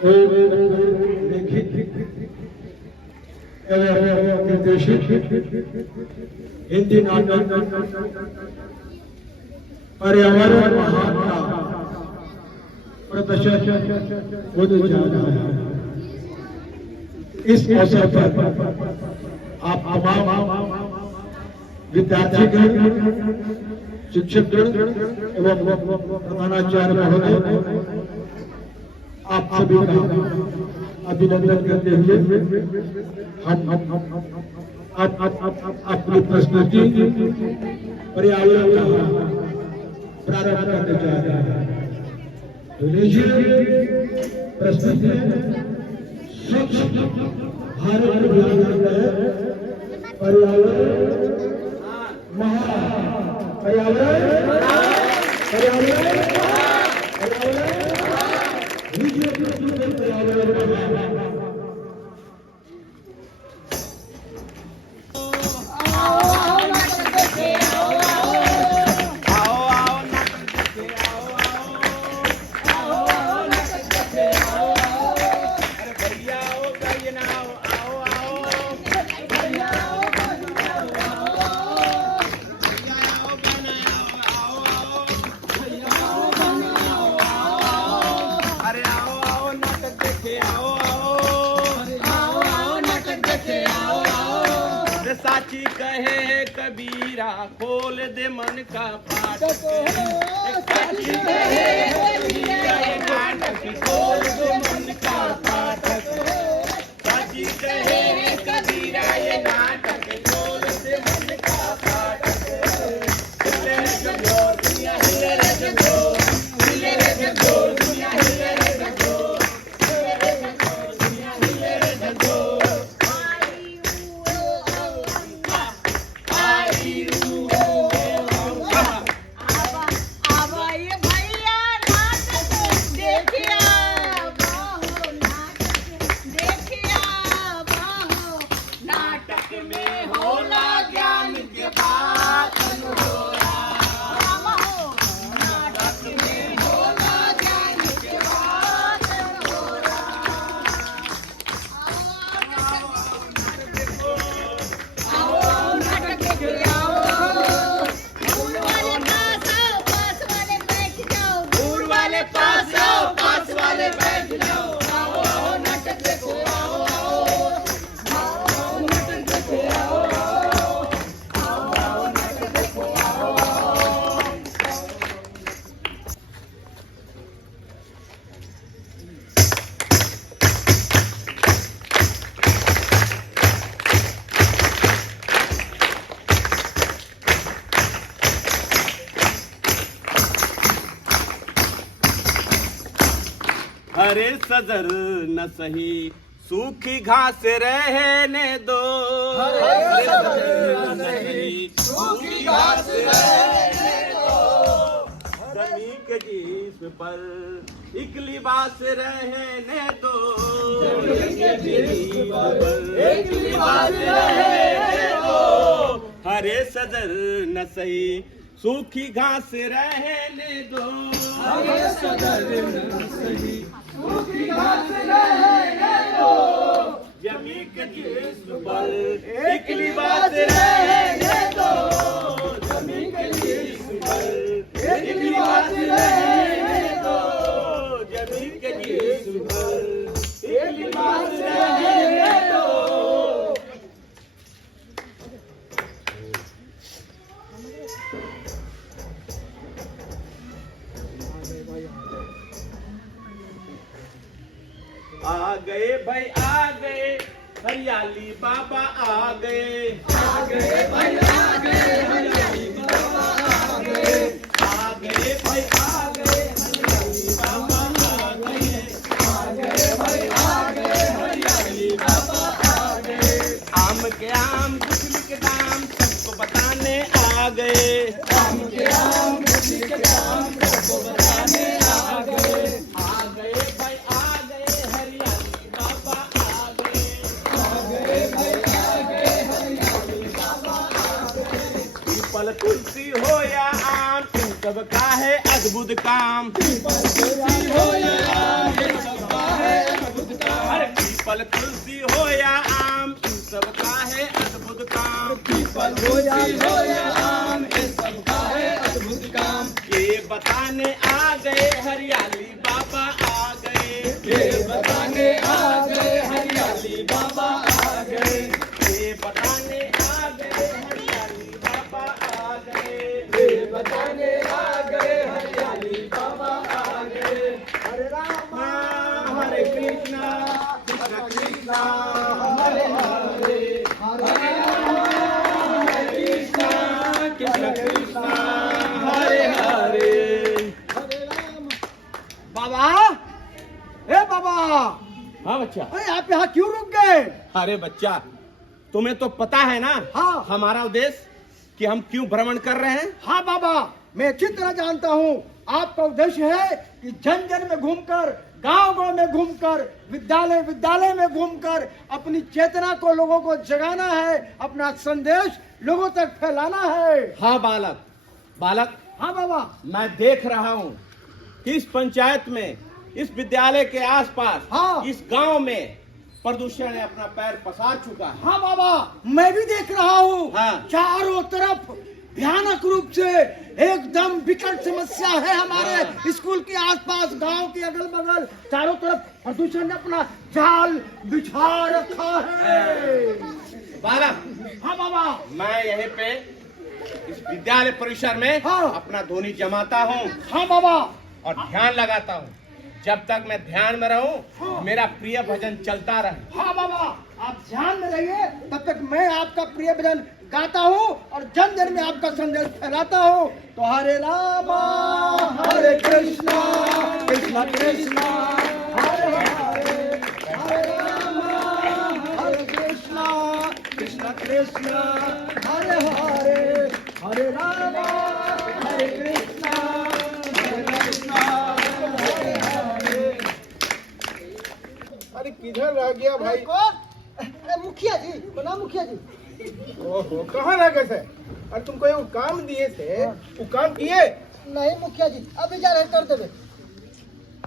लिखित एवं निर्देशित हिंदी नाटक पर्यावरण महान का प्रदर्शन होने जा रहा है। इस अवसर पर आप तमाम विद्यार्थीगण, शिक्षकगण एवं प्रधानाचार्य महोदय आप सभी का अभिनंदन करते हुए हम अपनी प्रस्तुति पर्यावरण का प्रारंभ करने जा रहे हैं। तो लीजिए प्रस्तुति स्वच्छ भारत अभियान पर्यावरण साची कहे कबीरा खोल दे मन का फाटक। साची कहे कबीरा ये नाटक खोल दे मन का फाटक। साची कहे कबीरा ये नाटक खोल दे मन का फाटक। हिले रे जगोर दुनिया हिले रे जगोर, हिले रे जगोर दुनिया हिले रे जगोर, हिले रे जगोर दुनिया हिले रे जगोर। हरे सदर न सही सूखी घास रहने दो। हरे सदर न सही सूखी घास रहने दो। जमीन के जिस्म पर एक लिबास रहने दो। जमीन के जिस्म पर एक लिबास रहने दो। हरे सदर न सही सूखी घास रहने दो। हरे सदर न सही सूखी घास रहने दो। जमीन के जिस्म पर एक लिबास रहने दो। जमीन के जिस्म पर एक लिबास रहने दो। जमीन के जिस्म पर एक लिबास रहने दो। आ गए भाई आ गए हरियाली बाबा आ गए। आ गए भाई आ गए हरियाली बाबा आ गए। आ गए भाई आ गए हरियाली बाबा आ गए। आ गए भाई आ गए हरियाली बाबा आ गए। आम के आम गुठली के दाम सबको बताने आ गए। आम के आम गुठली के दाम सबको बताने आ गए। आ गए भाई आ गए हरियाली बाबा आ गए। आ गए भाई आ गए हरियाली बाबा आ गए। पीपल तुलसी हो या आम इन सब का है अद्भुत काम। पीपल तुलसी हो या आम इन सब का है हरियाली बाबा आ गए। ये बताने आ गए हरियाली बाबा आ गए। ये बताने आ गए हरियाली बाबा आ गए। ये बताने आ गए हरियाली बाबा आ गए। हरे राम हरे कृष्णा कृष्ण कृष्णा हरे हरे हरे राम हरे कृष्णा कृष्ण कृष्णा हरे हरे हरे राम। बाबा, ए बाबा, हाँ बच्चा। अरे आप यहाँ क्यों रुक गए? अरे बच्चा, तुम्हें तो पता है ना हाँ। हमारा उद्देश्य कि हम क्यों भ्रमण कर रहे हैं। हाँ बाबा, मैं अच्छी तरह जानता हूँ। आपका उद्देश्य है कि जन जन में घूमकर, गांव गांव में घूमकर, विद्यालय विद्यालय में घूमकर अपनी चेतना को लोगों को जगाना है, अपना संदेश लोगों तक फैलाना है। हाँ बालक, बालक, हाँ बाबा। मैं देख रहा हूँ कि इस पंचायत में, इस विद्यालय के आसपास, हाँ। इस गांव में प्रदूषण ने अपना पैर पसार चुका है। हाँ बाबा, मैं भी देख रहा हूँ। हाँ। चारों तरफ भयानक रूप से एकदम विकट समस्या है। हमारे स्कूल के आसपास, गांव के अगल बगल, चारों तरफ प्रदूषण ने अपना जाल बिछा रखा है। बालक, हाँ बाबा। मैं यहीं पे इस विद्यालय परिसर में हाँ। अपना ध्वनि जमाता हूँ हाँ बाबा। और ध्यान लगाता हूँ। जब तक मैं ध्यान में रहूं, मेरा प्रिय भजन चलता रहे। हाँ बाबा, आप ध्यान में रहिए, तब तक मैं आपका प्रिय भजन गाता हूँ और जन जन में आपका संदेश फैलाता हूँ। तो हरे राम हरे कृष्णा कृष्ण कृष्णा हरे हरे, हरे राम हरे कृष्णा कृष्ण कृष्णा हरे हरे, हरे राम हरे कृष्णा हरे कृष्णा हरे हरे। अरे किधर रह गया भाई? अरे मुखिया जी, बना मुखिया जी। ओहो, कहाँ रह गए थे? अरे तुमको ये काम दिए थे, वो काम किए? नहीं मुखिया जी, अभी जा रहे कर देवे।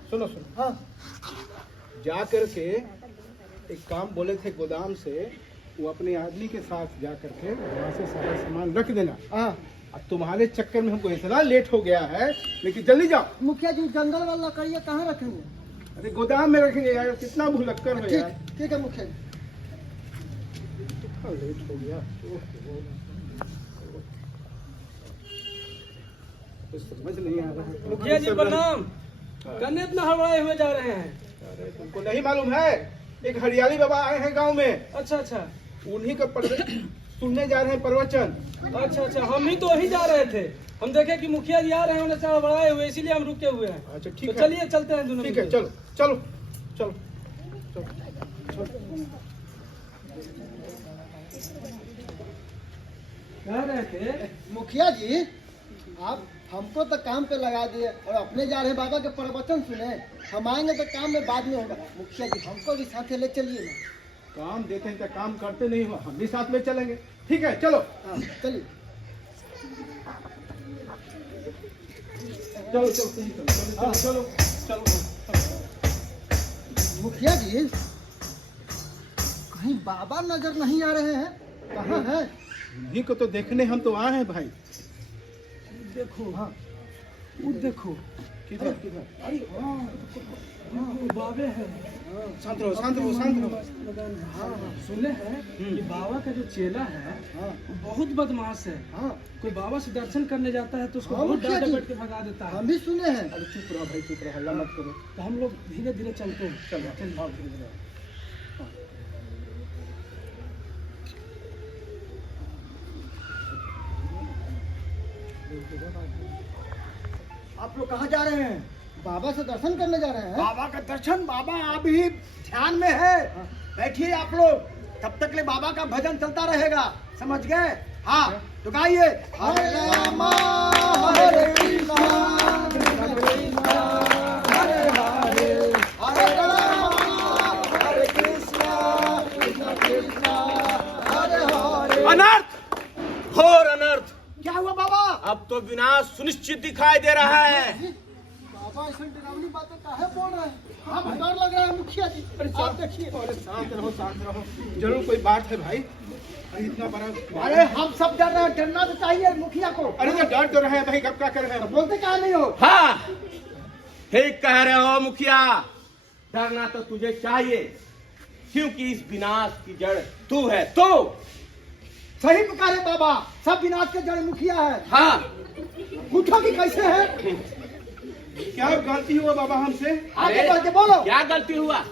सुनो सुनो, हाँ जा कर के एक काम बोले थे गोदाम से, वो अपने आदमी के साथ जा करके वहाँ से सारा सामान रख देना। हाँ। अब तुम्हारे चक्कर में हमको इतना लेट हो गया है, लेकिन जल्दी जाओ। मुखिया जी, जंगल वाला कड़िया कहाँ रखेंगे? अरे गोदाम में रखेंगे यार, कितना भूलक्कर हो यार। ठीक ठीक है मुखिया जी। कितना लेट हो गया। कुछ समझ नहीं आ रहा है। मुखिया जी प्रणाम। कन्ने इतना हड़बड़ाए हुए जा रहे हैं? अरे तुमको नहीं मालूम है, एक हरियाली बाबा आए हैं गांव में, अच्छा अच्छा उन्हीं का सुनने जा रहे हैं प्रवचन। अच्छा अच्छा, हम ही तो वही जा रहे थे। हम देखे कि मुखिया जी आ रहे हैं, उन्हें हड़बड़ाए हुए, इसीलिए हम रुके हुए हैं। अच्छा तो ठीक है, चलिए चलते हैं दोनों। ठीक है, चलो चलो चलो चलो। कह रहे थे मुखिया जी, आप हमको तो काम पे लगा दिए और अपने जा रहे बाबा के प्रवचन सुने। हम आएंगे तो काम में बाद में होगा। मुखिया जी, हमको भी साथ ले चलिए ना। काम देते हैं तो काम करते नहीं हो, हम भी साथ में चलेंगे। ठीक है चलो। हाँ चलिए। चलो चलो चलो चलो चलो चलो। मुखिया जी, कहीं बाबा नजर नहीं आ रहे हैं, कहाँ है? इन्हीं को तो देखने हम तो आए हैं भाई। देखो, हाँ वो देखो, किधर किधर? अरे हाँ, वो बाबे हैं। शांत रहो शांत रहो शांत रहो। हाँ हाँ, सुने हैं कि बाबा का जो चेला है हाँ वो बहुत बदमाश है। हाँ, कोई बाबा से दर्शन करने जाता है तो उसको हाँ, बहुत मुखिया डांट जी। डपट के भगा देता है। हम भी सुने हैं। अरे चुप रहो भाई, चुप रहो, हल्ला मत करो। तो हम लोग धीरे धीरे चलते हैं। चलो चलिए। हाँ, धीरे धीरे। आप लोग कहाँ जा रहे हैं? बाबा से दर्शन करने जा रहे हैं। बाबा का दर्शन, बाबा अभी ध्यान में है। बैठिए आप लोग, तब तक ले बाबा का भजन चलता रहेगा, समझ गए? हाँ तो गाइए, हरे राम हरे कृष्णा कृष्ण कृष्णा हरे हरे, हरे राम हरे कृष्णा कृष्ण कृष्णा हरे हरे। अनर्थ, घोर अनर्थ। क्या हुआ बाबा? अब तो विनाश सुनिश्चित दिखाई दे रहा है। बाबा ऐसा डरावनी बातें काहे बोल रहे हैं? हम डर लग रहा है मुखिया जी। आप देखिए। अरे शांत रहो शांत रहो, जरूर कोई बात है भाई। अरे इतना बड़ा, अरे हम सब डर रहे हैं, डरना तो चाहिए मुखिया को। अरे तो डर तो रहे हैं भाई, कब क्या कर रहे हैं? बोलते क्या नहीं हो? हाँ, ठीक कह रहे हो मुखिया, डरना तो तुझे चाहिए, क्योंकि इस विनाश की जड़ तू है। तू सही पुकारे बाबा, सब विनाश के जड़ मुखिया है। हाँ, पूछो कि कैसे है। क्या गलती हुआ बाबा हमसे? आगे बढ़ के बोलो। क्या गलती हुआ?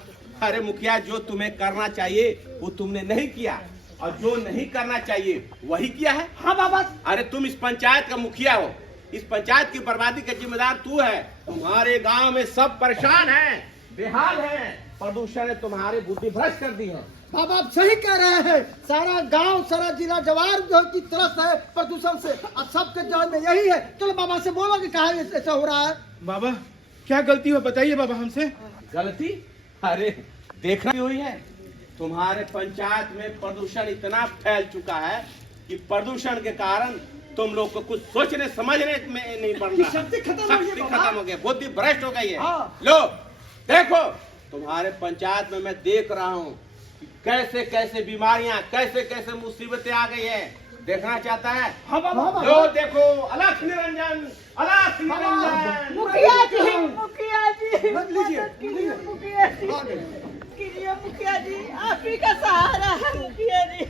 अरे मुखिया, जो तुम्हें करना चाहिए वो तुमने नहीं किया, और जो नहीं करना चाहिए वही किया है। हाँ बाबा। अरे तुम इस पंचायत का मुखिया हो, इस पंचायत की बर्बादी का जिम्मेदार तू है। तुम्हारे गांव में सब परेशान हैं, बेहाल हैं, प्रदूषण ने तुम्हारी बुद्धि भ्रष्ट कर दी है। बाबा आप सही कह रहे हैं, सारा गांव सारा जिला जवार जो की तरफ है प्रदूषण से, और सबके जड़ में यही है। चलो बाबा से बोलो कि कहा ऐसा हो रहा है। बाबा क्या गलती हुआ बताइए बाबा हमसे। गलती? अरे देखना हुई है, तुम्हारे पंचायत में प्रदूषण इतना फैल चुका है कि प्रदूषण के कारण तुम लोग को कुछ सोचने समझने में नहीं पड़ रहा। शक्ति खत्म हो गई शक्ति बाबा। खत्म हो गई, बुद्धि भ्रष्ट हो गई है। हाँ। लो देखो, तुम्हारे पंचायत में मैं देख रहा हूँ कि कैसे कैसे बीमारियां, कैसे कैसे मुसीबतें आ गई है। देखना चाहता है? हाँ बाबा। लो देखो, अलख निरंजन, अलख निरंजन। मुखिया जी, मुखिया जी, लीजिए, मदद कीजिए मुखिया जी, कीजिए मुखिया जी, आप ही का सहारा है मुखिया जी।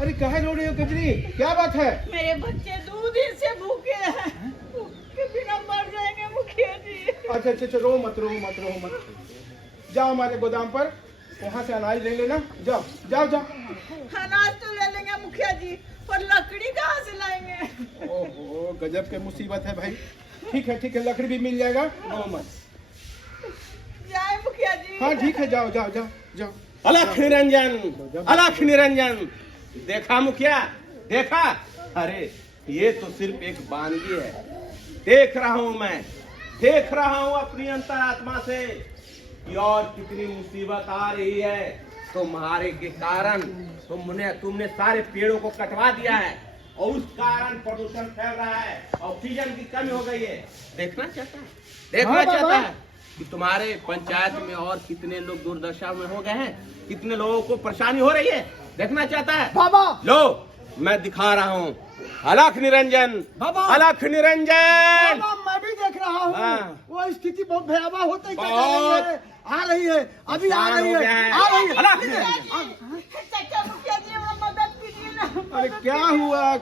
अरे कहे रो रही हो कजरी, क्या बात है? मेरे बच्चे 2 दिन से भूखे हैं, भूख के बिना मर जाएंगे मुखिया जी। अच्छा अच्छा अच्छा, रो मत रो मत रो मत। जाओ हमारे गोदाम पर, वहाँ से अनाज ले लेना। जाओ जाओ जाओ। अनाज तो ले लेंगे मुखिया जी, पर लकड़ी कहाँ से लाएंगे? ओहो गजब के मुसीबत है भाई। ठीक है लकड़ी भी मिल जाएगा, रो मत। जाए मुखिया जी। हाँ ठीक है, जाओ जाओ जाओ जाओ। अलख निरंजन, अलख निरंजन। देखा मुखिया, देखा? अरे ये तो सिर्फ एक वानगी है। देख रहा हूँ मैं, देख रहा हूँ अपनी अंतरात्मा से कि और कितनी मुसीबत आ रही है तुम्हारे के कारण। तुमने सारे पेड़ों को कटवा दिया है, और उस कारण प्रदूषण फैल रहा है, ऑक्सीजन की कमी हो गई है। देखना चाहता है, देखना हाँ, चाहता बाबा। है कि तुम्हारे पंचायत में और कितने लोग दुर्दशा में हो गए हैं, कितने लोगों को परेशानी हो रही है। देखना चाहता है? बाबा। लो मैं दिखा रहा हूँ, अलख निरंजन, बाबा। अलख निरंजन। बाबा मैं भी देख रहा हूँ, हाँ। वो स्थिति बहुत भयावह होती बहुत। आ रही है, अभी आ रही नुकसान हो गया है, है। आ रही है। अलख निरंजन। चाचा मुखिया जी, वो मदद कीजिए ना। अरे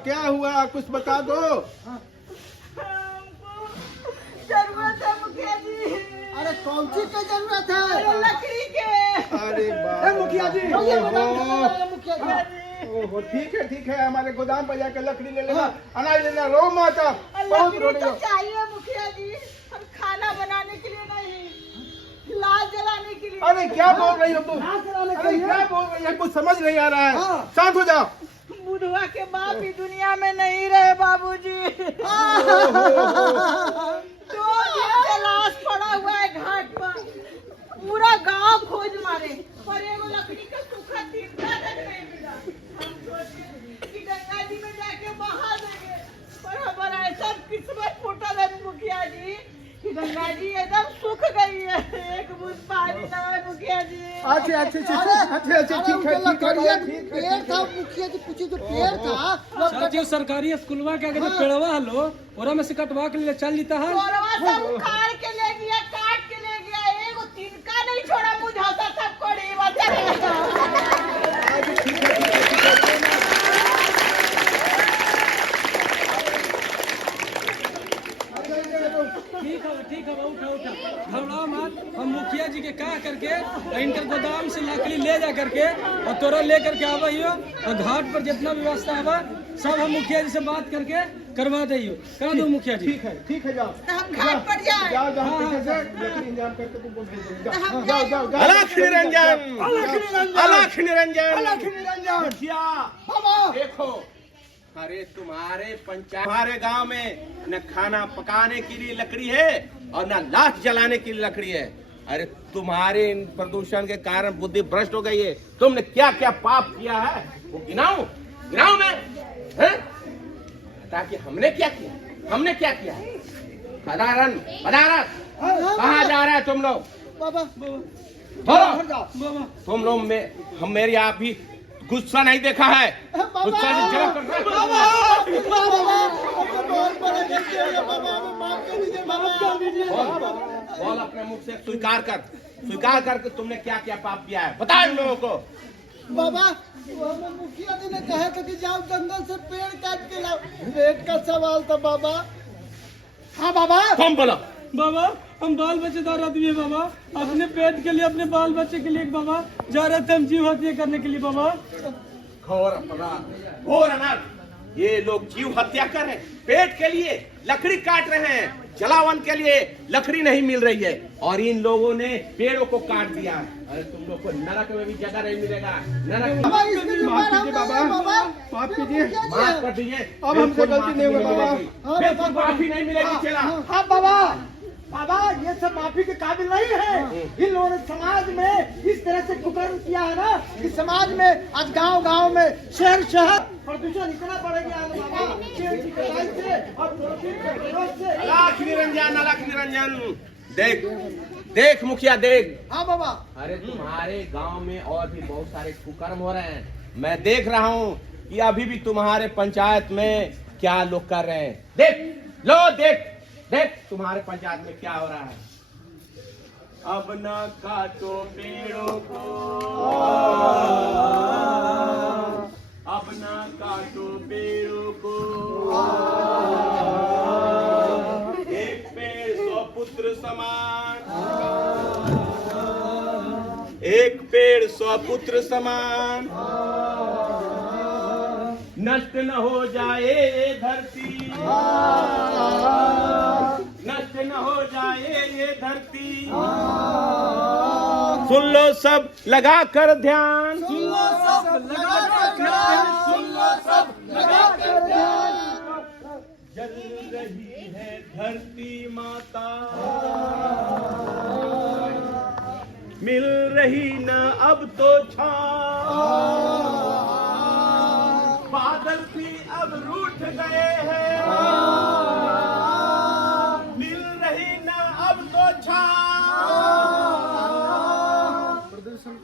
क्या हुआ कुछ बता दो। हमको जरूरत है मुखिया जी। अरे कौन सी की जरूरत है? अरे लकड़ी के। अरे ए, मुखिया जी, ये गोदाम कहाँ है, मुखिया जी? ओहो ठीक है, हमारे गोदाम पर जाकर लकड़ी ले लेना, अनाज लेना। रो मत आप, बहुत रो लकड़ी रही तो हो। चाहिए मुखिया जी, हम खाना बनाने के लिए नहीं, लाश जलाने के लिए। अरे क्या बोल रही हो तुम? नाच कराने के अरे लिए? क्या बोल रही है, कुछ समझ नहीं आ रहा है। हाँ। शांत हो जाओ। बुधवा के बाप ही दुनिया में नहीं रहे बाबूजी। 2 दिन से लाश पड़ा हुआ है घाट पर, पूरा गांव खोज मारे, पर एगो लकड़ी का सूखा तिनका तक नहीं मिला। हम सोचे कि गंगा जी में जाके बहा देंगे, पर हमारा ऐसा किस्मत फूटल है मुखिया जी कि गंगा जी एकदम सूख गई है, एक बूंद पानी ना है मुखिया जी। अच्छा ठीक है पेड़ था मुखिया जी, पूछे जो पेड़ था वो चाची सरकारी स्कूलवा के आगे जो पेड़वा हलो, ओरा में से कटवा के ले चल जीता है। गोरवा सब उखाड़ के ले गया, काट के ले गया, एगो तिनका नहीं छोड़ा, मुझाता सब कोड़ी ठीक है उठा घबराओ मत। हम मुखिया जी के कहा करके इनकर गोदाम से लकड़ी ले जा करके और तोरा ले करके आवा हियो, और घाट पर जितना व्यवस्था आवा सब हम मुखिया जी से बात करके करवा दियो। कह दो मुखिया जी। ठीक है जाओ हम घाट पर जाए। जाओ जाओ ठीक है सर, लकड़ी इंतजाम करके तुमको भेज देंगे। जाओ अलख निरंजन, अलख निरंजन। अलख निरंजन। मुखिया बाबा। देखो, अरे तुम्हारे गांव में न खाना पकाने के लिए लकड़ी है और न लाश जलाने के लिए लकड़ी है। अरे तुम्हारे इन प्रदूषण के कारण बुद्धि भ्रष्ट हो गई है। तुमने क्या क्या पाप किया है वो गिनाऊं मैं, हैं? ताकि हमने क्या किया? पदारन कहाँ जा रहे हैं तुम लोग? बाबा बोलो। घर जाओ। बाबा तुम लोग मेरी आप ही गुस्सा नहीं देखा है, गुस्सा से जला कर बोल अपने मुख से स्वीकार कर कि तुमने क्या क्या पाप किया है, बता इन लोगों को। बाबा वो हमें मुखिया जी ने कहा था कि जाओ जंगल से पेड़ काट के लाओ, पेट का सवाल था बाबा। हाँ बाबा। तुम बोलो। बाबा हम बाल बच्चेदार आदमी है बाबा, अपने पेट के लिए अपने बाल बच्चे के लिए बाबा जा रहे थे हम जीव हत्या करने के लिए बाबा। घोर अपराध, घोर अनर्थ। ये लोग जीव हत्या कर रहे हैं, पेट के लिए लकड़ी काट रहे हैं, जलावन के लिए लकड़ी नहीं मिल रही है, और इन लोगों ने पेड़ों को काट दिया। अरे तुम लोग को नरक में भी जगह नहीं मिलेगा। नरक बाबा इसमें जो माफ कीजिए बाबा, माफ कीजिए, माफ कर दीजिए। अब हमसे गलती नहीं हुई बाबा। बिल्कुल माफी नहीं मिलेगी चला। हाँ बाबा, बाबा ये सब माफी के काबिल नहीं है। इन लोगों ने समाज में इस तरह से कुकर्म किया है ना कि समाज में आज गांव में शहर प्रदूषण इतना बढ़ गया है बाबा, पेड़ की कटाई से और पॉलिथीन के प्रयोग से। अलख निरंजन, देख मुखिया देख। हाँ बाबा। अरे तुम्हारे गांव में और भी बहुत सारे कुकर्म हो रहे हैं, मैं देख रहा हूँ कि अभी भी तुम्हारे पंचायत में क्या लोग कर रहे हैं। देख तुम्हारे पंचायत में क्या हो रहा है। अब न काटो पेड़ों को, अब न काटो पेड़ों को, एक पेड़ 100 पुत्र समान, एक पेड़ 100 पुत्र समान, नष्ट न हो जाए ये धरती, नष्ट न हो जाए ये धरती। सुन लो सब लगा कर ध्यान, सुन लो सब लगा कर ध्यान, सुन लो सब लगा कर ध्यान। जल रही है धरती माता, मिल रही न अब तो छाँव, बादल भी अब रूठ गए हैं, मिल रही न अब तो छाँव,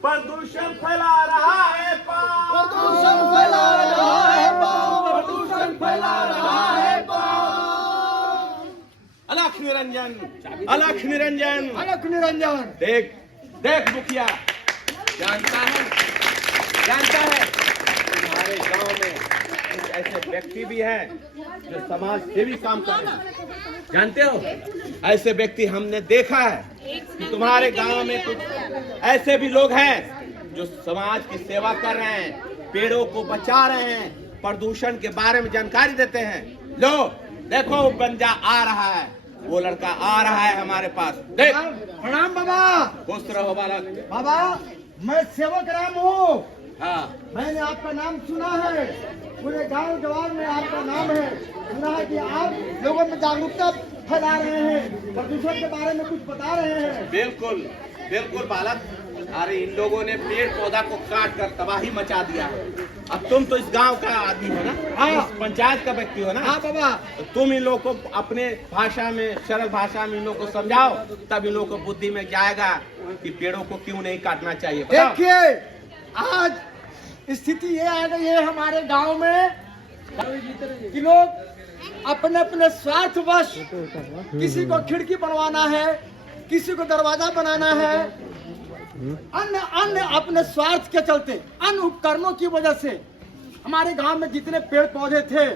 प्रदूषण फैला रहा है पाप, प्रदूषण फैला रहा है पाप, प्रदूषण फैला रहा है पाप। अलख निरंजन, अलख निरंजन, अलख निरंजन। देख मुखिया, जानता है तुम्हारे गांव में कुछ ऐसे व्यक्ति भी हैं जो समाज सेवी काम कर रहे हैं। जानते हो, ऐसे व्यक्ति हमने देखा है कि तुम्हारे गांव में कुछ ऐसे भी लोग हैं जो समाज की सेवा कर रहे हैं, पेड़ों को बचा रहे हैं, प्रदूषण के बारे में जानकारी देते हैं। लो देखो बंजा आ रहा है, वो लड़का आ रहा है हमारे पास। देख। प्रणाम बाबा। खुश रहो बालक। बाबा मैं सेवक राम हूँ। हाँ, मैंने आपका नाम सुना है, पूरे गांव जवान में आपका नाम है। सुना है कि आप लोगों में जागरूकता फैला रहे हैं, प्रदूषण के बारे में कुछ बता रहे हैं। बिल्कुल बालक। अरे इन लोगों ने पेड़ पौधा को काट कर तबाही मचा दिया। अब तुम तो इस गांव का आदमी हो ना, हाँ। इस पंचायत का व्यक्ति हो ना। हाँ बाबा। तो तुम इन लोगों को अपने भाषा में, सरल भाषा में इन लोगों को समझाओ, तब इन लोगों को बुद्धि में जाएगा कि पेड़ों को क्यों नहीं काटना चाहिए। देखिए आज स्थिति ये आ गई है हमारे गांव में कि लोग अपने अपने स्वार्थवश, किसी को खिड़की बनवाना है, किसी को दरवाजा बनाना है, अन्य अपने स्वार्थ के चलते, अन्य उपकरणों की वजह से हमारे गांव में जितने पेड़ पौधे थे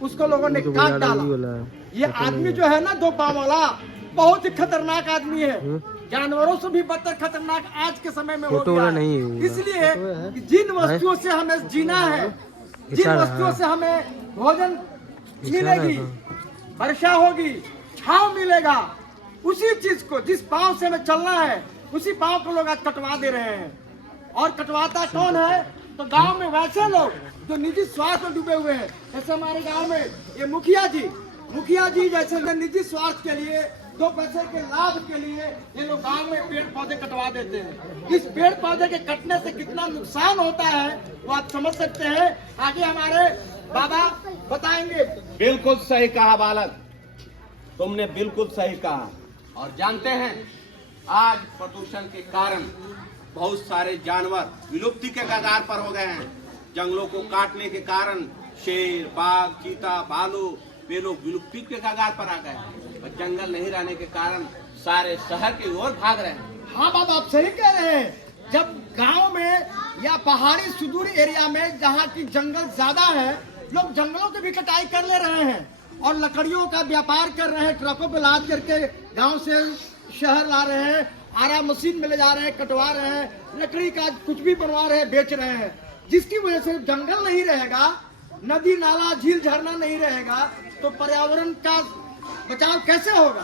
उसको लोगों ने काट डाला। ये आदमी जो है ना 2 पांव वाला, बहुत ही खतरनाक आदमी है, जानवरों से भी बदतर खतरनाक आज के समय में हो गया है। इसलिए कि जिन वस्तुओं से हमें जीना है, जिन वस्तुओं से हमें भोजन मिलेगी, वर्षा होगी, छांव मिलेगा, उसी चीज को, जिस पांव से हमें चलना है, उसी पांव को लोग आज कटवा दे रहे हैं। और कटवाता कौन है? तो गांव में वैसे लोग जो निजी स्वार्थ में डूबे हुए हैं। जैसे हमारे गांव में ये मुखिया जी जैसे निजी स्वार्थ के लिए, 2 पैसे के लाभ के लिए ये लोग गांव में पेड़ पौधे कटवा देते हैं। इस पेड़ पौधे के कटने से कितना नुकसान होता है वो आप समझ सकते हैं। आगे हमारे बाबा बताएंगे। बिल्कुल सही कहा बालक, तुमने बिल्कुल सही कहा। और जानते हैं आज प्रदूषण के कारण बहुत सारे जानवर विलुप्ति के कगार पर हो गए हैं। जंगलों को काटने के कारण शेर, बाघ, चीता, भालू वे लोग विलुप्ति के कगार पर आ गए और जंगल नहीं रहने के कारण सारे शहर की ओर भाग रहे हैं। हाँ बाबा, आप सही कह रहे हैं। जब गांव में या पहाड़ी सुदूर एरिया में जहाँ की जंगल ज्यादा है, लोग जंगलों की भी कटाई कर ले रहे हैं और लकड़ियों का व्यापार कर रहे हैं। ट्रकों पे लाद करके गांव से शहर ला रहे हैं, आरा मशीन में ले जा रहे हैं, कटवा रहे हैं, लकड़ी का कुछ भी बनवा रहे हैं, बेच रहे हैं। जिसकी वजह से जंगल नहीं रहेगा, नदी नाला झील झरना नहीं रहेगा, तो पर्यावरण का बचाव कैसे होगा?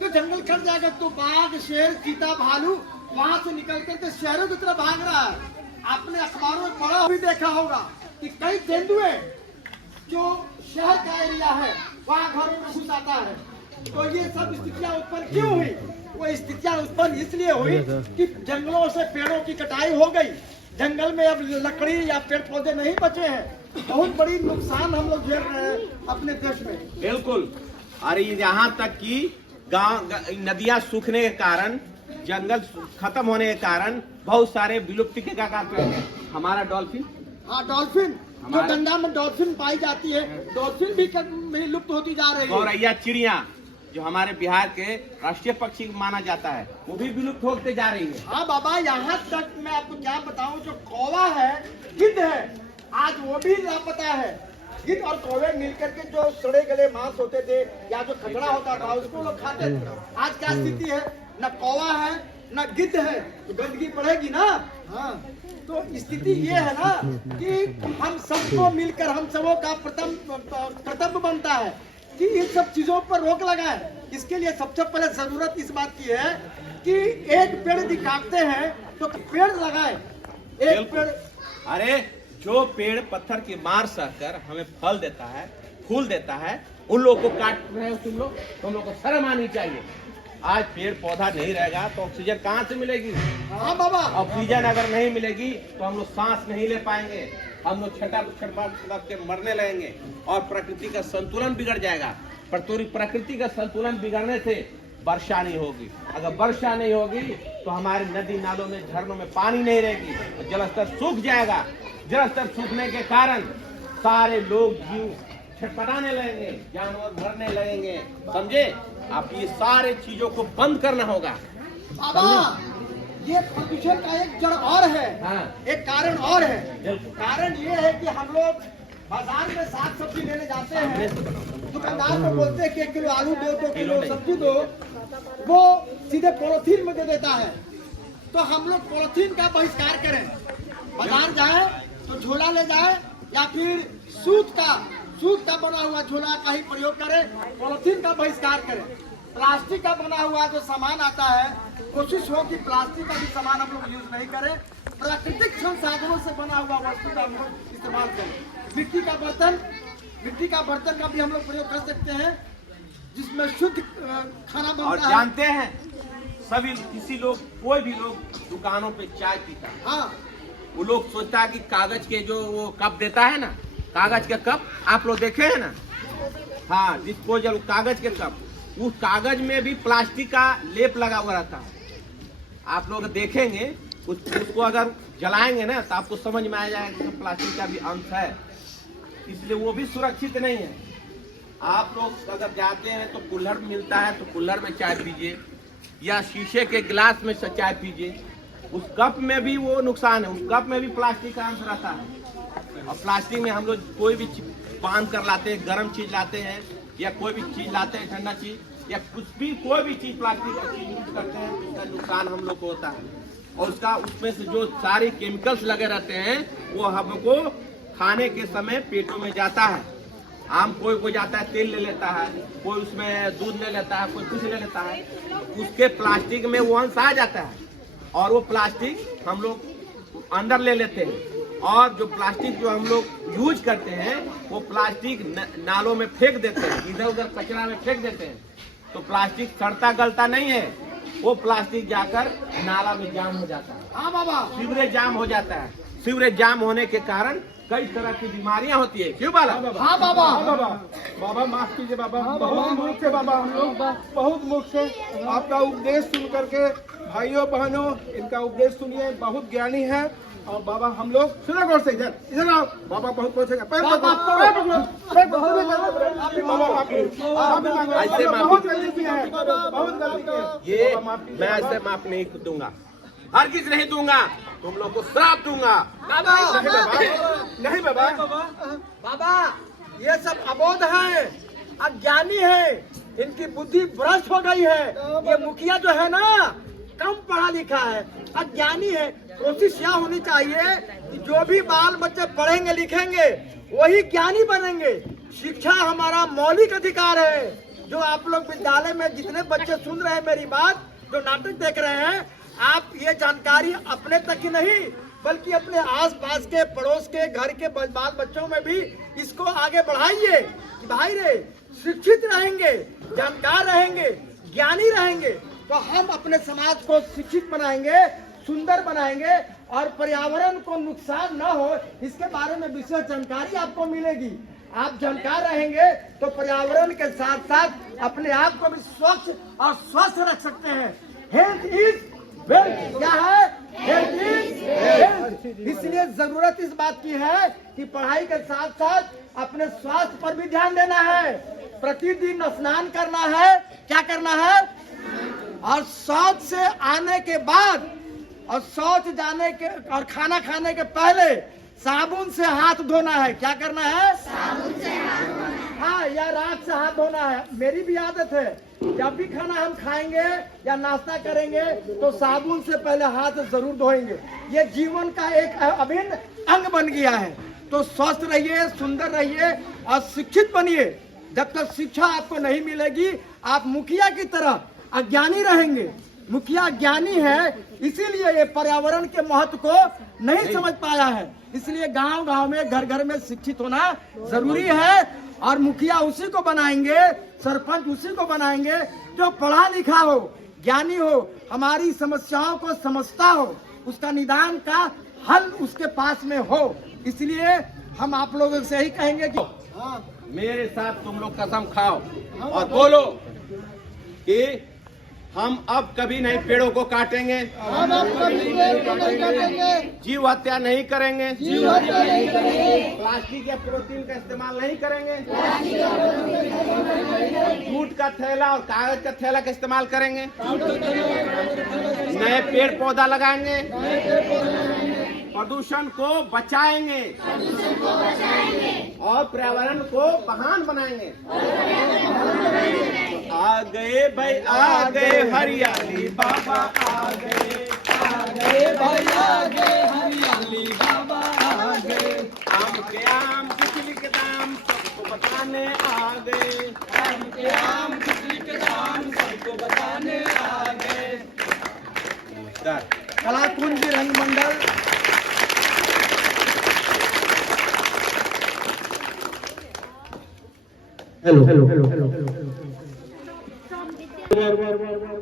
तो जंगल कट जाएगा तो बाघ, शेर, चीता, भालू वहां से निकल करके शहरों की तरफ भाग रहा है। आपने अखबारों में पढ़ा भी देखा होगा कि कई तेंदुए जो शहर का एरिया है वहाँ घरों में घुस आता है। तो ये सब स्थितियाँ उत्पन्न क्यों हुई? वो स्थितियाँ उत्पन्न इसलिए हुई कि जंगलों से पेड़ों की कटाई हो गई। जंगल में अब लकड़ी या पेड़ पौधे नहीं बचे हैं। बहुत बड़ी नुकसान हम लोग झेल रहे हैं अपने देश में। बिल्कुल। अरे यहाँ तक कि गांव नदियां सूखने के कारण, जंगल खत्म होने के कारण बहुत सारे विलुप्ति के कगार पर हैं। हमारा डॉल्फिन, हाँ डॉल्फिन, जो गंगा में डॉल्फिन पाई जाती है, डॉल्फिन भी लुप्त होती जा रही है। गौरैया चिड़िया जो हमारे बिहार के राष्ट्रीय पक्षी माना जाता है, वो भी विलुप्त होते जा रही है। हाँ बाबा, यहाँ तक मैं आपको क्या बताऊँ, जो कौवा है, गिद्ध है, आज वो भी लापता है। गिद्ध और कौवे मिलकर के जो सड़े गले मांस होते थे या जो खतरा होता था उसको लोग खाते थे। आज क्या स्थिति है? न कौवा है न गिद्ध है, तो गंदगी पड़ेगी ना। हाँ, तो स्थिति ये है ना कि हम सबको मिलकर, हम सबों का प्रथम कर्तव्य बनता है कि इन सब चीजों पर रोक लगाए। इसके लिए सबसे पहले जरूरत इस बात की है कि एक पेड़ यदि काटते हैं तो पेड़ लगाए, एक पेड़। अरे जो पेड़ पत्थर की मार सहकर हमें फल देता है, फूल देता है, उन लोगों को काट रहे हो तुम लोग को शर्म आनी चाहिए। आज पेड़ पौधा नहीं रहेगा तो ऑक्सीजन कहाँ से मिलेगी? हाँ बाबा, ऑक्सीजन अगर नहीं मिलेगी तो हम लोग सांस नहीं ले पाएंगे, हम लोग छटपट के मरने लगेंगे और प्रकृति का संतुलन बिगड़ जाएगा। प्रकृति का संतुलन बिगड़ने से वर्षा नहीं होगी। अगर वर्षा नहीं होगी तो हमारे नदी नालों में, झरनों में पानी नहीं रहेगी, जलस्तर सूख जाएगा। जलस्तर सूखने के कारण सारे लोग जीव छटपटाने लगेंगे, जानवर मरने लगेंगे। समझे? आप ये सारे चीजों को बंद करना होगा। बाबा, ये प्रदूषण का एक जड़ और है। हाँ। एक कारण और है। कारण ये है कि हम लोग बाजार में साग सब्जी लेने जाते हैं, दुकानदार को बोलते हैं कि 1 किलो आलू दो, 2 किलो सब्जी दो, वो सीधे पॉलिथीन में दे देता है। तो हम लोग पॉलिथीन का बहिष्कार करें। बाजार जाए तो झोला ले जाए या फिर सूत का बना हुआ झोला का ही प्रयोग करें, पॉलिथीन का बहिष्कार करें। प्लास्टिक का बना हुआ जो सामान आता है, कोशिश हो कि प्लास्टिक का भी सामान हम लोग यूज नहीं करें, प्राकृतिक संसाधनों से बना हुआ वस्तु का हम लोग इस्तेमाल करें। मिट्टी का बर्तन का भी हम लोग प्रयोग कर सकते हैं, जिसमें शुद्ध खाना बनता है। और जानते हैं सभी, कोई भी लोग दुकानों पे चाय पीता है, हाँ, वो लोग सोचता है कि कागज के जो वो कप देता है ना, कागज के कप आप लोग देखे हैं ना? हाँ, डिस्पोजल कागज के कप, उस कागज में भी प्लास्टिक का लेप लगा हुआ रहता है। आप लोग देखेंगे उसको अगर जलाएंगे ना तो आपको समझ में आ जाएगा कि प्लास्टिक का भी अंश है, इसलिए वो भी सुरक्षित नहीं है। आप लोग अगर जाते हैं तो कुल्हड़ मिलता है तो कुल्हड़ में चाय पीजिए या शीशे के गिलास में चाय पीजिए। उस कप में भी वो नुकसान है, उस कप में भी प्लास्टिक का अंश रहता है। और प्लास्टिक में हम लोग कोई भी बांध कर लाते हैं, गर्म चीज लाते हैं या कोई भी चीज लाते हैं, ठंडा चीज या कुछ भी, कोई भी चीज प्लास्टिक का चीज यूज करते हैं, उसका नुकसान हम लोग को होता है। और उसका उसमें से जो सारे केमिकल्स लगे रहते हैं वो हमको खाने के समय पेटों में जाता है। आम कोई जाता है तेल ले लेता है, कोई उसमें दूध ले लेता है, कोई कुछ ले लेता है, उसके प्लास्टिक में वो अंश आ जाता है और वो प्लास्टिक हम लोग अंदर ले लेते हैं। और जो प्लास्टिक जो हम लोग यूज करते हैं वो प्लास्टिक नालों में फेंक देते हैं, इधर उधर कचरा में फेंक देते हैं। तो प्लास्टिक सड़ता गलता नहीं है, वो प्लास्टिक जाकर नाला में जाम हो जाता है। हाँ बाबा, सीवरेज जाम हो जाता है। सीवरेज जाम होने के कारण कई तरह की बीमारियां होती है। क्यों बाला? हाँ बाबा, बाबा माफ कीजिए बाबा, बहुत मूर्ख है बाबा, हम लोग बहुत मूर्ख है। आपका उपदेश सुन करके भाइयों बहनों, इनका उपदेश सुनिए, बहुत ज्ञानी है। और बाबा हम लोग सुनो गौर से, इधर आओ, बाबा बहुत पहुंचेगा। पैर बाबा, पकड़ो, पैर पकड़ो, पैर पकड़ो। बाबा माफी मांगो, ऐसे माफी- बहुत गलती किया है, बहुत गलती किया है। ये बाबा, माफी मैं ऐसे माफ नहीं दूंगा, हरगिज नहीं दूंगा, तुम लोग को श्राप दूंगा। नहीं बाबा, बाबा ये सब अबोध है, अज्ञानी है, इनकी बुद्धि भ्रष्ट हो गई है। ये मुखिया जो है ना कम पढ़ा लिखा है, अज्ञानी है। कोशिश यह होनी चाहिए कि जो भी बाल बच्चे पढ़ेंगे लिखेंगे वही ज्ञानी बनेंगे। शिक्षा हमारा मौलिक अधिकार है। जो आप लोग विद्यालय में जितने बच्चे सुन रहे हैं मेरी बात, जो नाटक देख रहे हैं, आप ये जानकारी अपने तक ही नहीं बल्कि अपने आसपास के पड़ोस के घर के बाल बच्चों में भी इसको आगे बढ़ाइए कि भाई रे शिक्षित रहेंगे, जानकार रहेंगे, ज्ञानी रहेंगे तो हम अपने समाज को शिक्षित बनाएंगे, सुंदर बनाएंगे और पर्यावरण को नुकसान न हो इसके बारे में विशेष जानकारी आपको मिलेगी। आप जानकार रहेंगे तो पर्यावरण के साथ साथ अपने आप को भी स्वच्छ और स्वस्थ रख सकते हैं। हेल्थ इज वेल्थ, क्या है? Health is wealth. इसलिए जरूरत इस बात की है कि पढ़ाई के साथ साथ अपने स्वास्थ्य पर भी ध्यान देना है। प्रतिदिन स्नान करना है, क्या करना है? और शौच से आने के बाद और शौच जाने के और खाना खाने के पहले साबुन से हाथ धोना है। क्या करना है? साबुन से हाथ धोना है। हाँ, या राख से हाथ धोना है। मेरी भी आदत है, जब भी खाना हम खाएंगे या नाश्ता करेंगे तो साबुन से पहले हाथ जरूर धोएंगे। ये जीवन का एक अभिन्न अंग बन गया है। तो स्वस्थ रहिए, सुंदर रहिए और शिक्षित बनिए। जब तक शिक्षा आपको नहीं मिलेगी आप मुखिया की तरह अज्ञानी रहेंगे। मुखिया ज्ञानी है, इसीलिए ये पर्यावरण के महत्व को नहीं समझ पाया है। इसलिए गांव गांव में, घर घर में शिक्षित होना जरूरी है। और मुखिया उसी को बनाएंगे, सरपंच उसी को बनाएंगे जो पढ़ा लिखा हो, ज्ञानी हो, हमारी समस्याओं को समझता हो, उसका निदान का हल उसके पास में हो। इसलिए हम आप लोगों से ही कहेंगे कि मेरे साथ तुम लोग कसम खाओ और बोलो कि हम अब कभी नहीं पेड़ों को काटेंगे, हम अब कभी पेड़ को नहीं काटेंगे, जीव हत्या नहीं करेंगे, जीव हत्या नहीं करेंगे, प्लास्टिक या पॉलीथीन का इस्तेमाल नहीं करेंगे, जूट का थैला और कागज का थैला का इस्तेमाल करेंगे, नए पेड़ पौधा लगाएंगे, प्रदूषण को बचाएंगे और पर्यावरण को महान बनाएंगे। आ गए भाई, आ गए हरियाली बाबा, आ गए भाई आ गए हरियाली बाबा आ गए। आम के आम, बिजली के दाम सबको बताने आ गए, आम के आम, बिजली के दाम सबको बताने आ गए। कलाकुंज रंग मंडल हेलो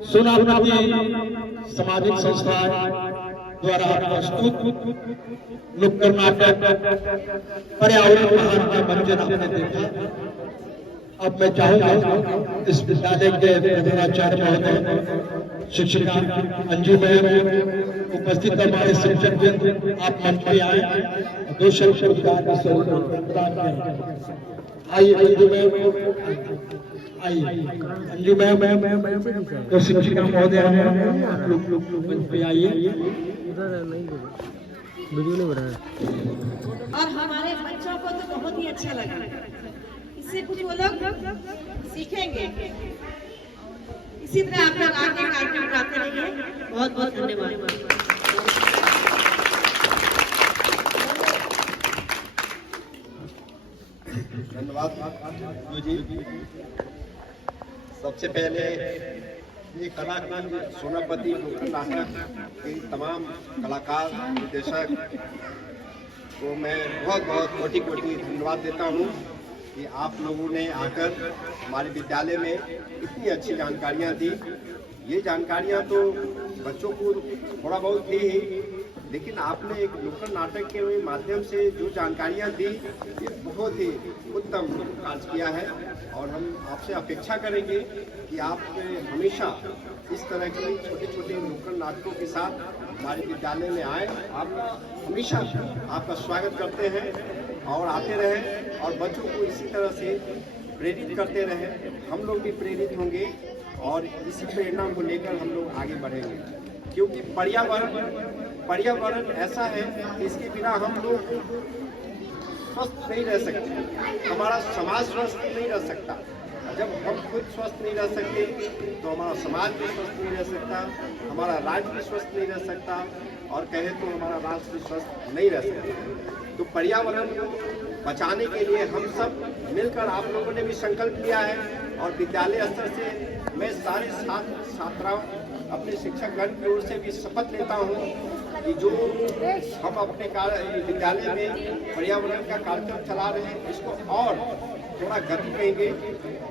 सोनापति सामाजिक संस्थाएं द्वारा प्रस्तुत नुक्कड़ नाटक पर्यावरण महान का मंचन आपने देखा। अब मैं चाहूंगा इस विद्यालय के प्रधानाचार्य महोदय, शिक्षिका अंजू मैम, उपस्थित हमारे शिक्षक वृंद, आप मंच पे आए, दो शब्द प्रदान करें। आइए अंजू मैम, आइए अंजू मैम, तो शिक्षिका महोदय आप लोग मंच पे आइए। और हमारे बच्चों को तो बहुत ही अच्छा लगा, इससे कुछ वो लोग सीखेंगे। इसी तरह आप लोग आगे कार्यक्रम करते रहिए। बहुत बहुत धन्यवाद। धन्यवाद जी। सबसे पहले ये कलाकुंज सोनापति नुक्कड़ नाटक के तमाम कलाकार, निर्देशक को मैं बहुत बहुत कोटि कोटि धन्यवाद देता हूँ कि आप लोगों ने आकर हमारे विद्यालय में इतनी अच्छी जानकारियाँ दी। ये जानकारियाँ तो बच्चों को थोड़ा बहुत थी ही, लेकिन आपने एक नुक्कड़ नाटक के माध्यम से जो जानकारियाँ दी ये बहुत ही उत्तम कार्य किया है। और हम आपसे अपेक्षा करेंगे कि आप हमेशा इस तरह के छोटे छोटे नुक्कड़ नाटकों के साथ हमारे विद्यालय में आए। आप हमेशा आपका स्वागत करते हैं और आते रहें और बच्चों को इसी तरह से प्रेरित करते रहें। हम लोग भी प्रेरित होंगे और इसी प्रेरणा को लेकर हम लोग आगे बढ़ेंगे, क्योंकि पर्यावरण ऐसा है कि इसके बिना हम लोग स्वस्थ नहीं रह सकते, हमारा समाज स्वस्थ नहीं रह सकता। जब हम खुद स्वस्थ नहीं रह सकते तो हमारा समाज भी स्वस्थ नहीं रह सकता, हमारा राज्य भी स्वस्थ नहीं रह सकता और कहें तो हमारा राष्ट्र भी स्वस्थ नहीं रह सकता। तो पर्यावरण को बचाने के लिए हम सब मिलकर, आप लोगों ने भी संकल्प लिया है और विद्यालय स्तर से मैं सारे छात्र छात्राओं अपने शिक्षकगण की ओर से भी शपथ लेता हूँ कि जो हम अपने विद्यालय में पर्यावरण का कार्यक्रम चला रहे हैं इसको और थोड़ा गति देंगे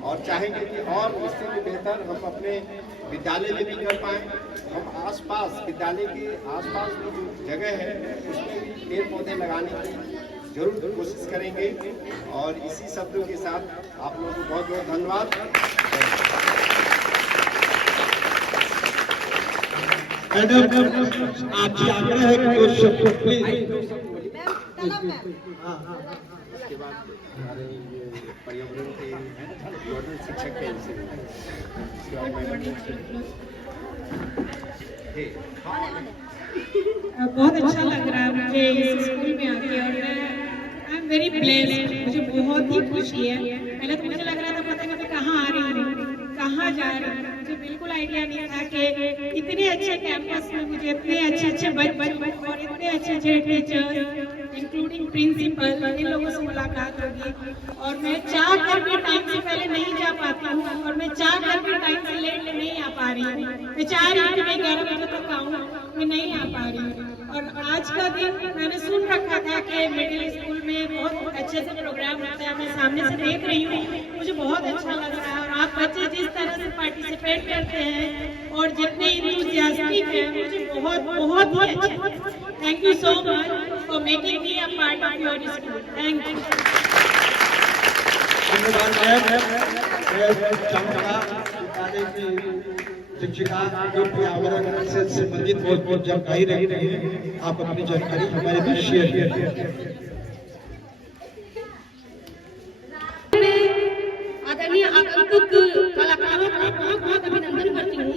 और चाहेंगे कि और इससे भी बेहतर हम अपने विद्यालय में भी कर पाएँ। हम आसपास विद्यालय के आसपास की जो जगह है उसमें भी पेड़ पौधे लगाने की जरूर कोशिश करेंगे। और इसी शब्दों के साथ आप लोगों को बहुत बहुत धन्यवाद। मैडम आपसे आग्रह है कि कुछ शब्द प्लीज। इसके बाद हमारे पर्यावरण के नोडल शिक्षक के बहुत अच्छा लग रहा है मुझे इस स्कूल में आके और मैं आई एम वेरी ब्लेस्ड। मुझे बहुत ही खुशी है। पहले तो मुझे लग रहा था पता नहीं मैं कहाँ आ रही हूँ, कहाँ जा रही हूँ। मुझे बिल्कुल आइडिया नहीं था कि इतने अच्छे कैंपस में मुझे इतने अच्छे बच्चे और इतने अच्छे टीचर इंक्लूडिंग प्रिंसिपल इन लोगों से मुलाकात होगी। और मैं चाह कर भी टाइम से पहले नहीं जा पाती हूँ और मैं चाह कर भी टाइम से लेट नहीं आ पा रही हूँ। मैं चाह रही हूँ कि मैं 11 बजे तक आऊँ, मैं नहीं आ पा रही हूँ। और आज का दिन मैंने सुन रखा था कि मिडिल स्कूल में बहुत अच्छे से प्रोग्राम होता है, मैं सामने से देख रही हूँ, मुझे बहुत अच्छा लग रहा है। और आप बच्चे जिस तरह से पार्टिसिपेट करते हैं और जितने इंथुसियास्टिक हैं, मुझे बहुत बहुत ही अच्छा। Thank you so much for making me a part of your school. Thank you. धन्यवाद मैम। शिक्षिका जो पर्यावरण से संबंधित बहुत जानकारी रही है, आप अपनी जानकारी हमारे बीच शेयर कीजिए। आदरणीय आगंतुक कलाकारों का बहुत बहुत अभिनंदन करती हूँ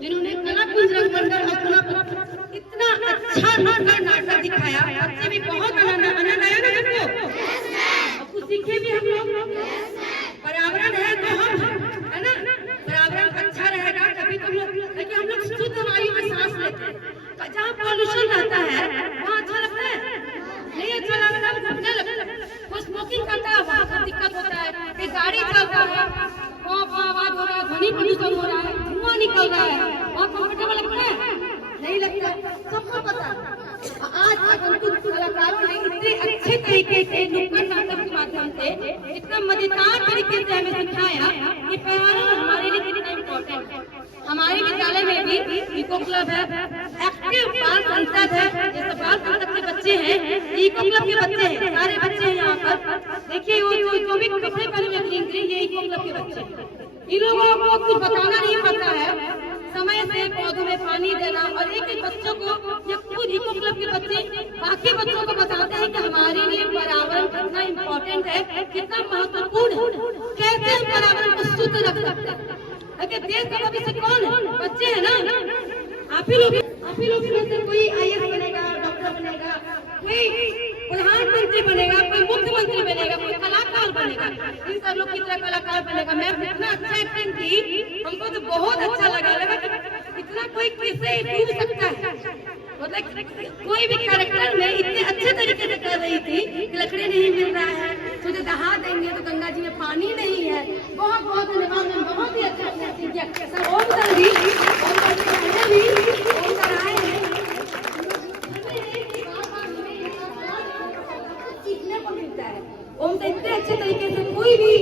जिन्होंने कला कुंज रंगमंडल अपना इतना अच्छा नाटक दिखाया। बच्चे भी बहुत आनंद आया ना सबको, कुछ सीखे भी हम लोग। पर्यावरण है तो हम है ना, पर्यावरण अच्छा रहेगा तभी तो हम लोग शुद्ध वायु में सांस लेते हैं। जहाँ पॉल्यूशन रहता है वहाँ अच्छा लगता है नहीं, अच्छा लगता है वो स्मोकिंग करता है वहाँ का दिक्कत होता है। एक गाड़ी चल रहा है वहाँ आवाज हो रहा है, ध्वनि प्रदूषण हो रहा है, धुआं निकल रहा है, वहाँ कंफर्टेबल लगता है नहीं लगता, सबको पता। आज आगंतुक कलाकारों ने इतने अच्छे तरीके से नुक्कड़ नाटक के माध्यम से इतना मजेदार तरीके से हमें सिखाया कि पर्यावरण हमारे लिए कितना इम्पोर्टेंट है। हमारे विद्यालय में भी इको क्लब है, एक्टिव बाल संसद है, जैसे बाल संसद के बच्चे हैं, इको क्लब के बच्चे हैं, सारे बच्चे हैं यहाँ पर। देखिए वो जो भी कपड़े पहने हुए ग्रीन ग्रीन, ये इको क्लब के बच्चे। इन लोगों को कुछ बताना नहीं पड़ता है, समय से पौधों में पानी देना और एक एक बच्चों को या खुद इको क्लब के बच्चे बाकी बच्चों को बताते हैं कि हमारे लिए पर्यावरण कितना इम्पोर्टेंट है, कितना महत्वपूर्ण है, कैसे हम पर्यावरण को शुद्ध रख सकते हैं। अगर देश का भविष्य कौन है? बच्चे है ना। आप ही लोग में से कोई IAS बनेगा, डॉक्टर बनेगा, कोई प्रधानमंत्री बनेगा, कोई मुख्यमंत्री बनेगा, कोई कलाकार बनेगा, इन सब लोग की तरह कलाकार बनेगा। मैं इतना अच्छा एक्टिंग थी, हमको तो बहुत अच्छा लगा इतना कोई कैसे डूब सकता है। मतलब कोई भी कैरेक्टर में इतने अच्छे तरीके से कर रही थी कि लकड़ी नहीं मिल रहा है, तुझे दहा देंगे तो गंगा जी में पानी नहीं है। बहुत बहुत धन्यवाद, बहुत ही अच्छा एक्टिंग किया सर। ओम सर भी सीखने को मिलता है। ओम तो इतने अच्छे तरीके से कोई भी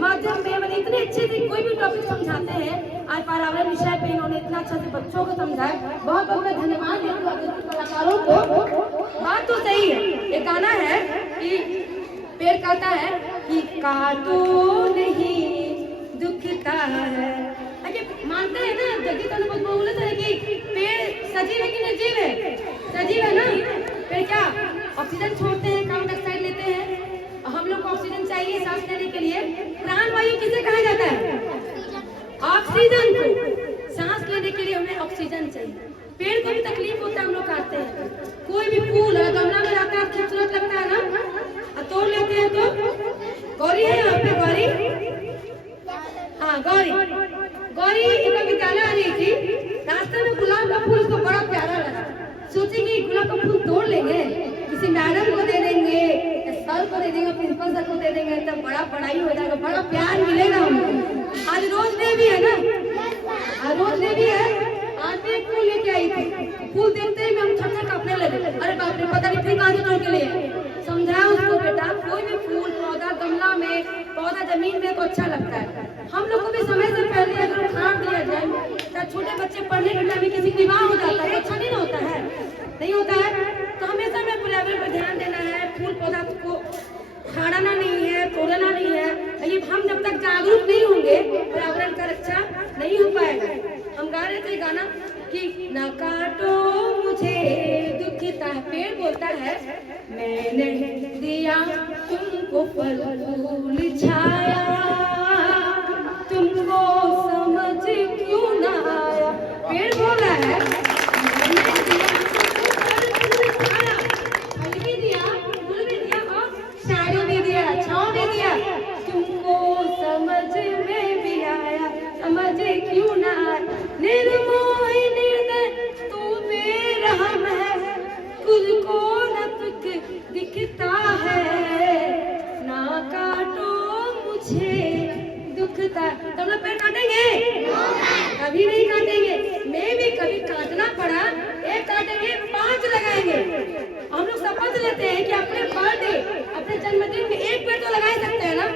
माध्यम में मतलब इतने अच्छे से कोई भी टॉपिक समझाते हैं। आज पर्यावरण विषय पे इन्होंने इतना अच्छा से बच्चों को समझाया, बहुत बहुत मैं धन्यवाद देती हूँ कलाकारों को। बात तो सही है, ये गाना है कि पेड़ कहता है कि काटो नहीं दुखता है, क्योंकि मानते हैं ना, जगदीश अनुभव बोले थे कि पेड़ सजीव है कि निर्जीव है? सजीव है ना। पेड़ क्या ऑक्सीजन छोड़ते हैं, कार्बन डाइऑक्साइड लेते हैं, हम लोग को ऑक्सीजन चाहिए सांस लेने के लिए। प्राण वायु किसे कहा जाता है? ऑक्सीजन को। सांस लेने के लिए हमें ऑक्सीजन चाहिए। पेड़ को भी तकलीफ होता है, हम लोग काटते हैं। कोई भी फूल अगर गमला में रहता है खूबसूरत लगता है ना, तोड़ लेते हैं तो गौरी है यहाँ पे, गौरी, हाँ गौरी, गौरी एक विद्यालय आ रही थी, रास्ते में गुलाब का फूल उसको बड़ा प्यारा लगा। सोची कि गुलाब का फूल तोड़ लेंगे, किसी मैडम को दे देंगे, सर को दे देंगे, प्रिंसिपल सर को दे देंगे, तब बड़ा पढ़ाई हो जाएगा, बड़ा प्यार मिलेगा हमको। आज रोज डे भी है ना, आज रोज डे भी है। आज भी एक फूल लेके आई थी, फूल देखते ही हम छटछट कांपने लगे, अरे बाप रे पता नहीं फिर कहाँ से तोड़ के लिए। समझाया उसको, बेटा कोई भी फूल पौधा गमला में, पौधा जमीन में तो अच्छा लगता है। हम लोग को भी समय से पहले अगर उखाड़ दिया जाए, तो छोटे बच्चे पढ़ने के टाइम किसी की विवाह हो जाता है तो अच्छा नहीं होता है, नहीं होता है। तो हमेशा हमें पर्यावरण पर ध्यान देना है, फूल पौधा को उखाड़ना नहीं है, तोड़ना नहीं है। लेकिन हम जब तक जागरूक नहीं होंगे पर्यावरण का रक्षा नहीं हो पाएगा। हम गा रहे थे गाना कि न काटो मुझे दुखता है, पेड़ बोलता है मैंने दिया तुमको फल फूल छाया, तुमको समझ क्यों ना आया। पेड़ बोल रहा है मैंने दिया तुमको फल फूल छाया, फल भी दिया, फूल भी दिया और छाया भी दिया, छांव भी दिया, तुमको समझ में भी आया, समझ क्यों ना आया। निर्मोह निर्दय तू बेरहम है, खुद को न तुझ दिखता है, ना काटो मुझे दुखता है। तुम लोग पेड़ काटेंगे? कभी नहीं काटेंगे। मैं भी कभी काटना पड़ा, एक काटेंगे 5 लगाएंगे। हम लोग शपथ लेते हैं कि अपने बर्थडे, अपने जन्मदिन में एक पेड़ तो लगा ही सकते हैं ना।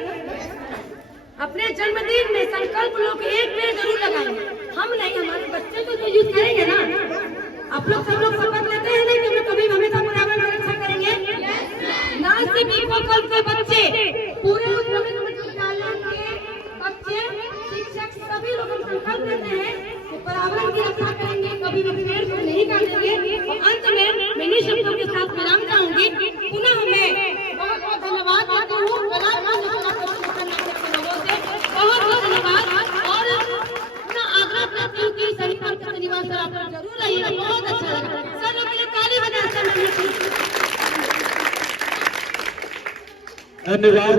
अपने जन्मदिन में संकल्प लोग एक पेड़ जरूर लगाएंगे। हम नहीं, हमारे बच्चे तो यूज करेंगे ना। आप लोग सब लोग शपथ लेते हैं ना कि हम कभी हमेशा पर्यावरण की रक्षा करेंगे। ना सिर्फ इको क्लब के बच्चे, पूरे विद्यालय के बच्चे, शिक्षक, सभी लोग हम संकल्प लेते हैं कि पर्यावरण की रक्षा करेंगे, कभी भी पेड़ को नहीं काटेंगे। अंत में मैं इन शब्दों के साथ विराम चाहूंगी। पुनः हमें बहुत बहुत धन्यवाद देती हूँ, बहुत बहुत धन्यवाद। और अपना आग्रह करती हूँ कि सभी शनिवार सर आप जरूर आइएगा, बहुत अच्छा लगा। सर लोग के लिए ताली बजाते हैं। धन्यवाद।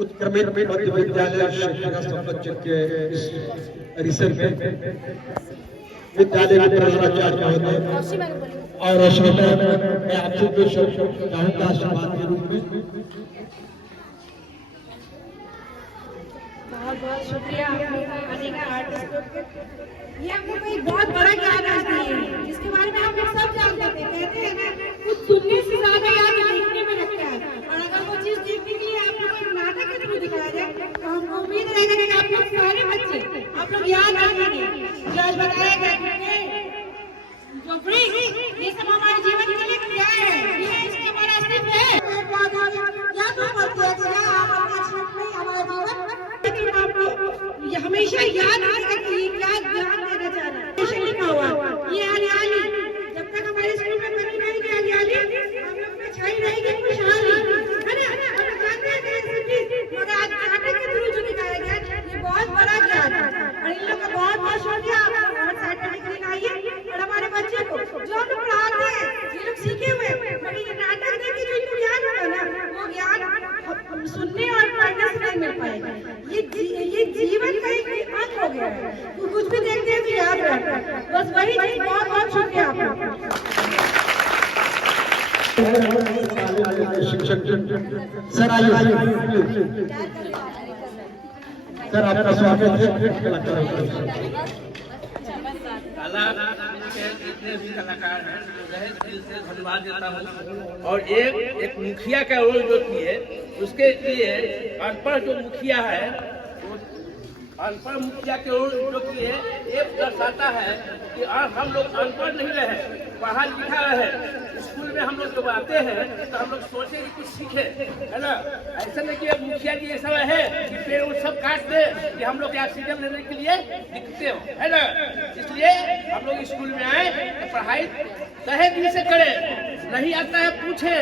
उत्क्रमित मध्य विद्यालय शिक्षा संपन्न के इस परिसर में विद्यालय के प्रधानाचार्य महोदय और अश्वता मैं आपसे कुछ चाहूंगा आशीर्वाद के रूप में। बहुत बहुत शुक्रिया आने का आर्टिस्ट को। ये हमको कोई बहुत बड़ा ज्ञान है जिसके बारे में आप लोग सब जानते थे। कहते हैं ना कुछ सुनने से ज्यादा याद लिखने में लगता है, और अगर वो चीज देखने के लिए आप लोग को नाटक के थ्रू दिखाया जाए तो हमको उम्मीद रहेगा कि आप लोग सारे बच्चे आप लोग याद रखेंगे। जो आज बताया गया झोपड़ी ये सब हमारे जीवन के लिए क्या है, ये इसके हमारा अस्तित्व है। या तो हमारा जीवन ये हमेशा याद रखेगा कि ये क्या ज्ञान देना चाह रहा है। लिखा हुआ ये हरियाली, जब तक हमारे स्कूल में बनी रहेगी हरियाली, हम लोग में छाई रहेगी खुशहाली, है ना। हम जानते हैं कि और आज नाटक के थ्रू जो दिखाया गया ये बहुत बड़ा ज्ञान है, और इन लोग का बहुत बहुत शुक्रिया। आप सर्टिफिकेट के लिए आइए, और हमारे बच्चे को जो हम लोग पढ़ाते हैं ये लोग सीखे हुए, मगर ये नाटक देख के जो इनको ज्ञान होगा ना, वो ज्ञान सुनने और पढ़ने से नहीं मिल पाएगा। ये जीवन का एक अंग हो गया है, कुछ भी देखते हैं तो याद रहता है। बस वही चीज। बहुत बहुत शुक्रिया आप शिक्षक सर आइए सर, आपका स्वागत है। जितने भी कलाकार हैं तहे दिल से धन्यवाद देता हूँ। और एक मुखिया का रोल जो किए उसके लिए अनपढ़ जो मुखिया है, अनपढ़ मुखिया के रोल जो किए, एक दर्शाता है कि हम लोग अनपढ़ नहीं रहे, पढ़ा लिखा रहे, स्कूल में हम लोग जब आते हैं तो हम लोग सोचे कि कुछ सीखे, है ना। ऐसा नहीं कि मुखिया जी ऐसा है कि पेड़ उड़ सब काट दे कि हम लोग ऑक्सीजन लेने के लिए दिखते हो, है ना। इसलिए हम लोग स्कूल में आए तो पढ़ाई तहे दिल से करें, नहीं आता है पूछे,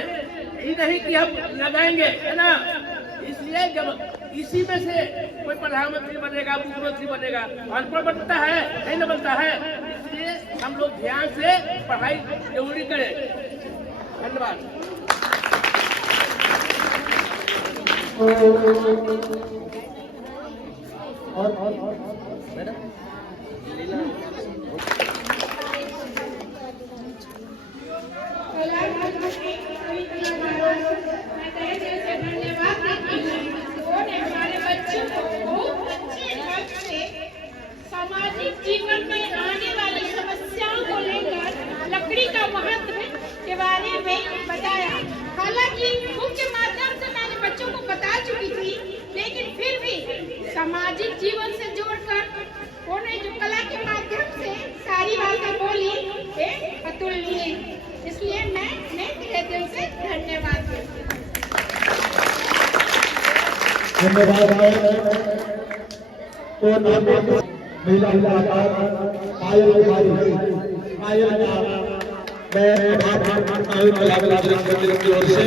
ये नहीं कि हम लगाएंगे, है ना। इसलिए जब इसी में से कोई प्रधानमंत्री बनेगा, मुख्यमंत्री बनेगा, अनपढ़ बनता है नहीं न बनता है। इसलिए हम लोग ध्यान से पढ़ाई जरूरी करें। धन्यवाद। सामाजिक जीवन में आने वाली समस्याओं को लेकर लकड़ी का महत्व के बारे में बताया। हालांकि मुख्य माध्यम से मैंने बच्चों को बता चुकी थी, लेकिन फिर भी सामाजिक जीवन से जोड़कर उन्होंने जो कला के माध्यम से सारी बातें बोली वे अतुलनीय, इसलिए मैं तहे दिल से धन्यवाद करती हूँ। महिला कलाकार पायल कुमारी, पायल का मैं आभार मानता हूँ कलाकार मंदिर की ओर से।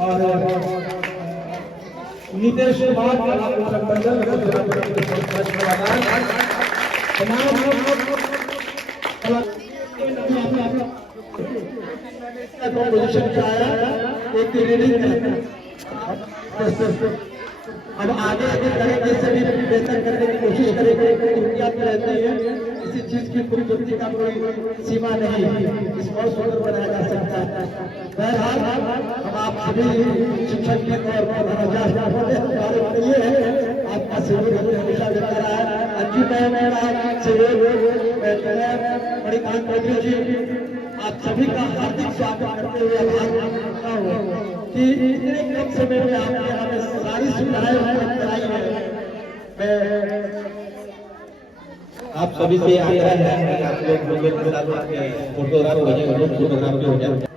और नीतीश कुमार पोजिशन क्या है, एक रीडिंग अब आगे तरीके से भी बेहतर करने की कोशिश करेंगे। एहतियात में रहते हैं, किसी चीज की खूबसूरती का कोई सीमा नहीं, इसको सुंदर बनाया जा सकता है। बहरहाल हम आप सभी शिक्षक के तौर पर ये है आपका सहयोग हमेशा देता रहा है। अंजू मैम मणिकांत चौधरी जी, आप सभी का हार्दिक स्वागत करते हुए आभार मानता हूँ कि इतने कम समय में आपने हमें सारी सुविधाएं उपलब्ध कराई है। आप सभी से आग्रह है कि आप लोग फोटोग्राफ हो जाए, फोटोग्राफ हो जाए।